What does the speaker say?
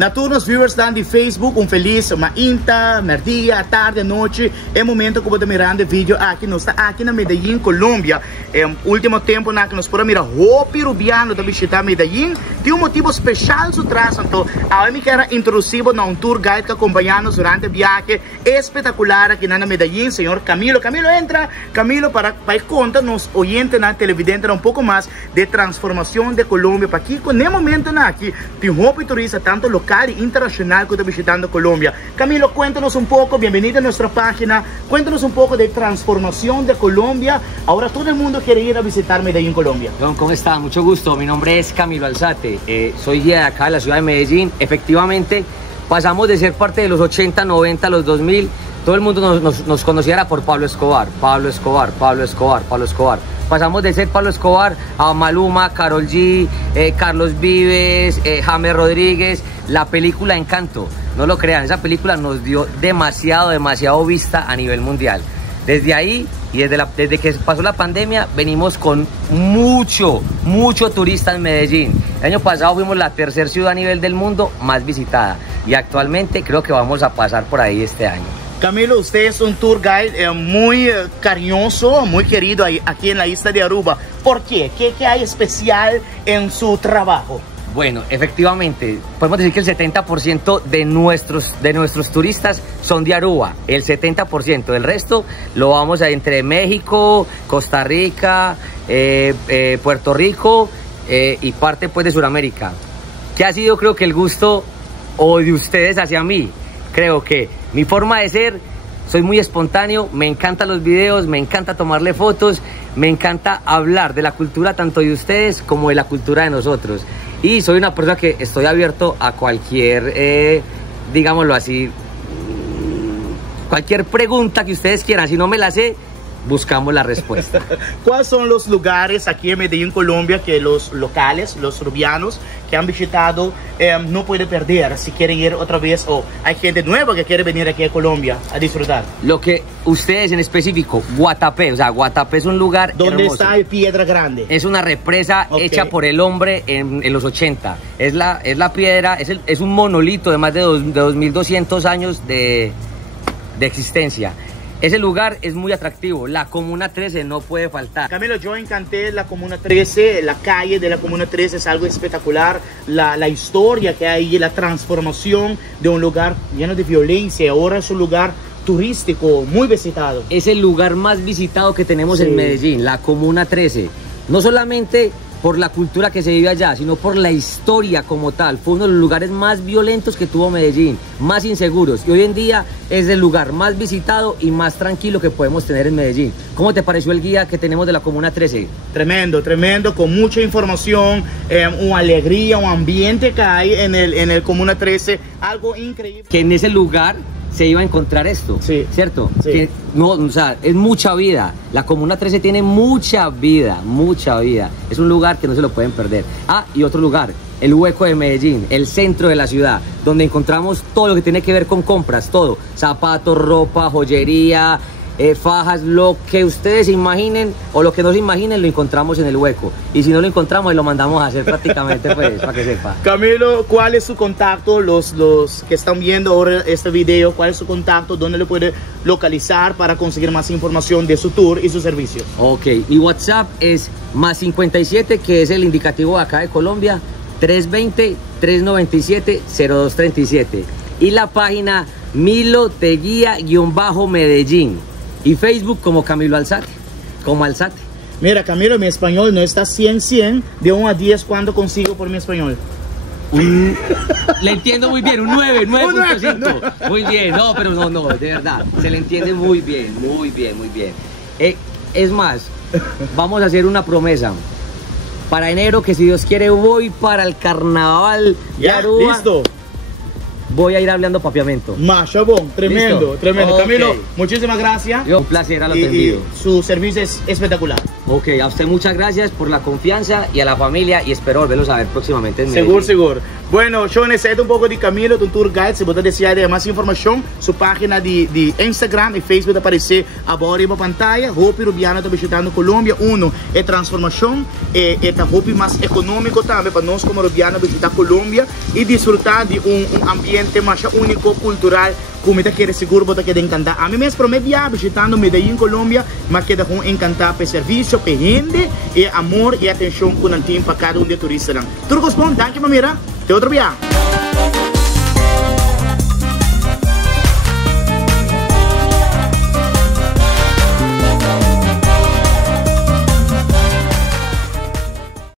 Na todos os viewers estão de Facebook, feliz mañana, dia, tarde, noite. É momento que eu estou mirando vídeo aqui, nós está aqui na Medellín, Colômbia. Último tempo na que nós podemos mirar o peruviano da visitar Medellín. Tem motivo especial su trazo. Então, agora me quero introduzir a tour guide que acompanha-nos durante o viagem espetacular aqui na Medellín, senhor Camilo. Camilo, entra. Camilo, para contar nos oyentes na televidente um pouco mais de transformação de Colômbia para aqui. No momento aqui, tem um turista tanto local y internacional que está visitando Colombia. Camilo, cuéntanos un poco, bienvenido a nuestra página, cuéntanos un poco de transformación de Colombia. Ahora todo el mundo quiere ir a visitar Medellín, Colombia. Don, ¿cómo está? Mucho gusto, mi nombre es Camilo Alzate, soy guía de acá de la ciudad de Medellín. Efectivamente, pasamos de ser parte de los 80, 90, los 2000, todo el mundo nos conociera por Pablo Escobar, Pablo Escobar, Pablo Escobar, Pablo Escobar. Pasamos de ser Pablo Escobar a Maluma, Karol G, Carlos Vives, James Rodríguez. La película Encanto, no lo crean, esa película nos dio demasiado vista a nivel mundial. Desde ahí y desde que pasó la pandemia venimos con mucho turista en Medellín. El año pasado fuimos la tercera ciudad a nivel del mundo más visitada y actualmente creo que vamos a pasar por ahí este año. Camilo, usted es un tour guide muy cariñoso, muy querido aquí en la isla de Aruba. ¿Por qué? ¿Qué hay especial en su trabajo? Bueno, efectivamente, podemos decir que el 70% de nuestros turistas son de Aruba, el 70%, el resto lo vamos a entre México, Costa Rica, Puerto Rico y parte pues de Sudamérica. ¿Qué ha sido creo que el gusto o de ustedes hacia mí? Creo que mi forma de ser, soy muy espontáneo, me encantan los videos, me encanta tomarle fotos, me encanta hablar de la cultura tanto de ustedes como de la cultura de nosotros. Y soy una persona que estoy abierto a cualquier, digámoslo así, cualquier pregunta que ustedes quieran. Si no me la sé, buscamos la respuesta. ¿Cuáles son los lugares aquí en Medellín, Colombia, que los locales, los rubianos que han visitado no pueden perder si quieren ir otra vez o hay gente nueva que quiere venir aquí a Colombia a disfrutar? Lo que ustedes en específico, Guatapé, o sea, Guatapé es un lugar ¿Dónde hermoso. está el Piedra Grande? Es una represa hecha por el hombre en los 80. Es la piedra, es un monolito de más de 2200 años de existencia. Ese lugar es muy atractivo, la Comuna 13 no puede faltar. Camilo, yo encanté la Comuna 13, la calle de la Comuna 13 es algo espectacular, la historia que hay, la transformación de un lugar lleno de violencia, ahora es un lugar turístico muy visitado. Es el lugar más visitado que tenemos en Medellín, la Comuna 13. No solamente por la cultura que se vive allá, sino por la historia como tal. Fue uno de los lugares más violentos que tuvo Medellín, más inseguros. Y hoy en día es el lugar más visitado y más tranquilo que podemos tener en Medellín. ¿Cómo te pareció el guía que tenemos de la Comuna 13? Tremendo, tremendo, con mucha información, una alegría, un ambiente que hay en el Comuna 13, algo increíble. Que en ese lugar se iba a encontrar esto, ¿cierto? Sí. Que no, o sea, es mucha vida. La Comuna 13 tiene mucha vida. Es un lugar que no se lo pueden perder. Ah, y otro lugar, el Hueco de Medellín, el centro de la ciudad, donde encontramos todo lo que tiene que ver con compras, todo. Zapatos, ropa, joyería, fajas, lo que ustedes imaginen o lo que no se imaginen lo encontramos en el Hueco. Y si no lo encontramos, lo mandamos a hacer prácticamente, pues, para que sepa. Camilo, ¿cuál es su contacto? Los que están viendo ahora este video, ¿cuál es su contacto? ¿Dónde le puede localizar para conseguir más información de su tour y su servicio? Ok, mi WhatsApp es +57, que es el indicativo de acá de Colombia, 320-397-0237. Y la página Milo Te Guía-Medellín. Y Facebook como Camilo Alzate, como Alzate. Mira, Camilo, mi español no está 100, de 1 a 10, ¿cuánto consigo por mi español? Le entiendo muy bien, un 9.5. Muy bien, no, pero no, de verdad, se le entiende muy bien. Es más, vamos a hacer una promesa. Para enero, que si Dios quiere, voy para el carnaval de Aruba. Listo. Voy a ir hablando papiamento. Machabón, tremendo, tremendo. Okay. Camilo, muchísimas gracias. Un placer a lo atendido. Su servicio es espectacular. Ok, a usted muchas gracias por la confianza y a la familia y espero volverlos a ver próximamente en Medellín. Seguro. Bueno, yo necesito un poco de Camilo, tu tour guide. Si vos deseas más información, su página de Instagram y Facebook aparece ahora en pantalla. Hopi Rubiano está visitando Colombia. Uno, es transformación, es Hopi más económico también para nosotros como Rubiano visitar Colombia y disfrutar de un ambiente más único, cultural, como te quiere seguro, vos te queda encantar. A mí me promete visitando Medellín, Colombia, me queda encantar por servicio, por gente, y amor y atención con el team para cada un de turistas. Turcos, danke, mamira. Te otro viaje.